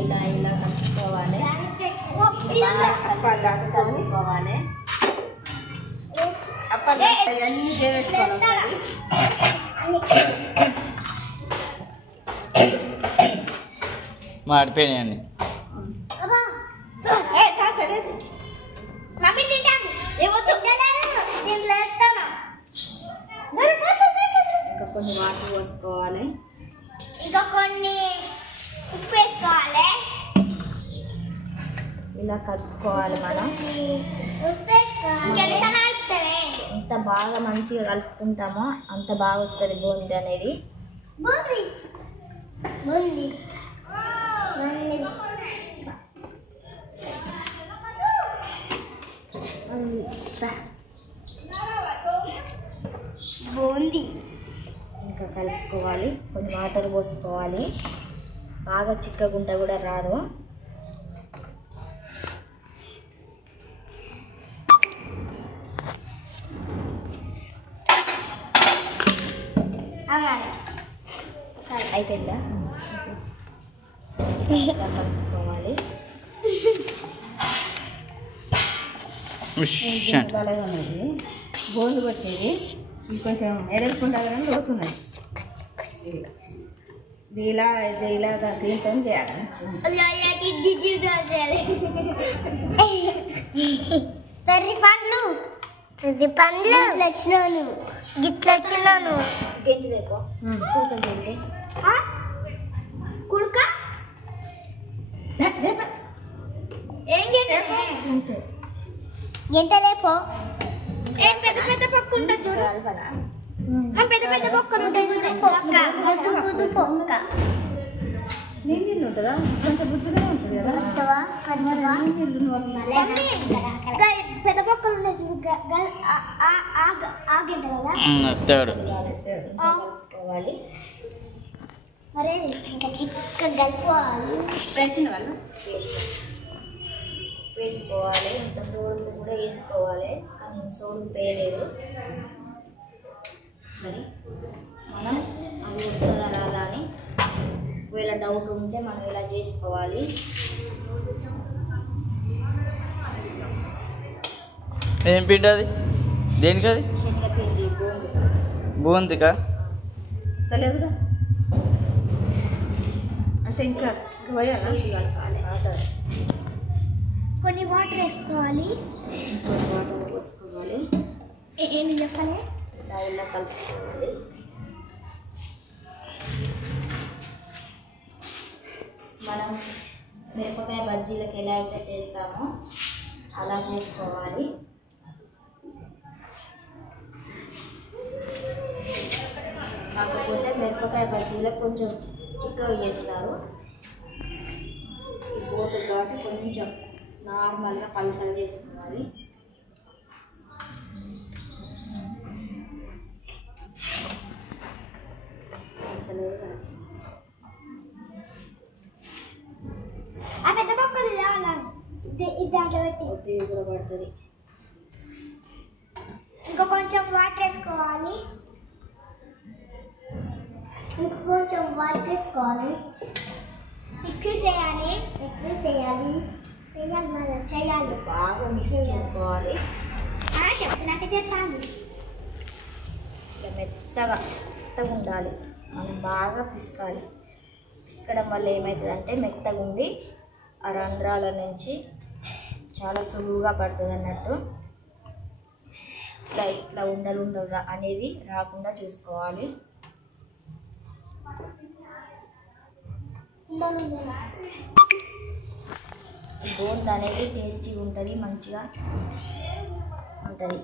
ఇలా ఇలా కలుపుకోవాలి. కలుపుకోవాలి. అన్నీ వేసుకోవాలి. మాడిపోయినాయండి. ఇంకా కొన్ని వాటర్ పోసుకోవాలి. ఇంకా కొన్ని ఉప్పు వేసుకోవాలి. ఇలా కలుపుకోవాలి. మనం ఎంత బాగా మంచిగా కలుపుకుంటామో అంత బాగా వస్తుంది బూందీ అనేది. బూందీ ఇంకా కలుపుకోవాలి. కొన్ని వాటర్ పోసుకోవాలి. బాగా చిక్కగుంట కూడా రాదు. సరే అయిపోయిందా? కలుపుకోవాలి. బోన్లు పట్టేది కొంచెం ఎడలుకుండా లోతున్నాయి. ఇలా దీంతో చేయాలి. తల్లి పండ్లు వచ్చినాను గిట్ల వచ్చినాను. గెంటి రేపు గెంటి కుడుక ఏం గంట రేపు ఏం పెద్ద పెద్ద పక్క ఉంటుంది చూడు. పెద్ద పెద్ద పక్క నీళ్ళు ఉంటుందా? కొంచెం బుద్ధిగానే ఉంటుంది కదా. పెద్ద పక్కలు ఉన్నాయి చూడు. ఆ గంట కదా కలుపుకోవాలి. మరే ఇంకా చిక్క కలుపుకోవాలి. వేసిన వాళ్ళు వేసుకోవాలి. ఇంత సోడు కూడా వేసుకోవాలి. కానీ సోడు వేయలేదు. సరే మనం అది వస్తుందా రాదా అని ఒకవేళ డౌట్ ఉంటే మనం ఇలా చేసుకోవాలి. ఏం పిండి అది? దేనికి అది? శనగపిండి బూందికా? తెలియదుగా. అంటే ఇంకా పోయాలా? కలపాలి. కొన్ని వాటర్ వేసుకోవాలి. కొన్ని వాటర్ పోసుకోవాలి. ఏమి చెప్పాలి? ఇలా కలుపుకోవాలి. మనం మిరపకాయ బజ్జీలకు ఎలా అయితే చేస్తామో అలా చేసుకోవాలి. కాకపోతే మిరపకాయ బజ్జీలకు కొంచెం చిక్కగా చేస్తారు. ఈ బోటు కాబట్టి కొంచెం నార్మల్గా పలసలు చేసుకోవాలి. ఆ పెద్ద పక్కలు ఇది దాంట్లో పెట్టి ఇది కూడా పడుతుంది. ఇంకా కొంచెం వాటర్ వేసుకోవాలి. ఇంకొంచెం వాటర్ వేసుకోవాలి. మిక్సీ చేయాలి. చేయాలి బాగా మిక్స్ చేసుకోవాలి. చెప్పినట్టు చేస్తాను. ఇట్లా మెత్తగా ఉండాలి. మనం బాగా పిసకాలి. పిసకడం వల్ల ఏమవుతుందంటే మెత్తగా ఉండి ఆ రంధ్రాల నుంచి చాలా సులువుగా పడుతుంది అన్నట్టు. ఇట్లా ఉండలు అనేది రాకుండా చూసుకోవాలి. బోంది అనేది టేస్టీగా ఉంటుంది, మంచిగా ఉంటుంది.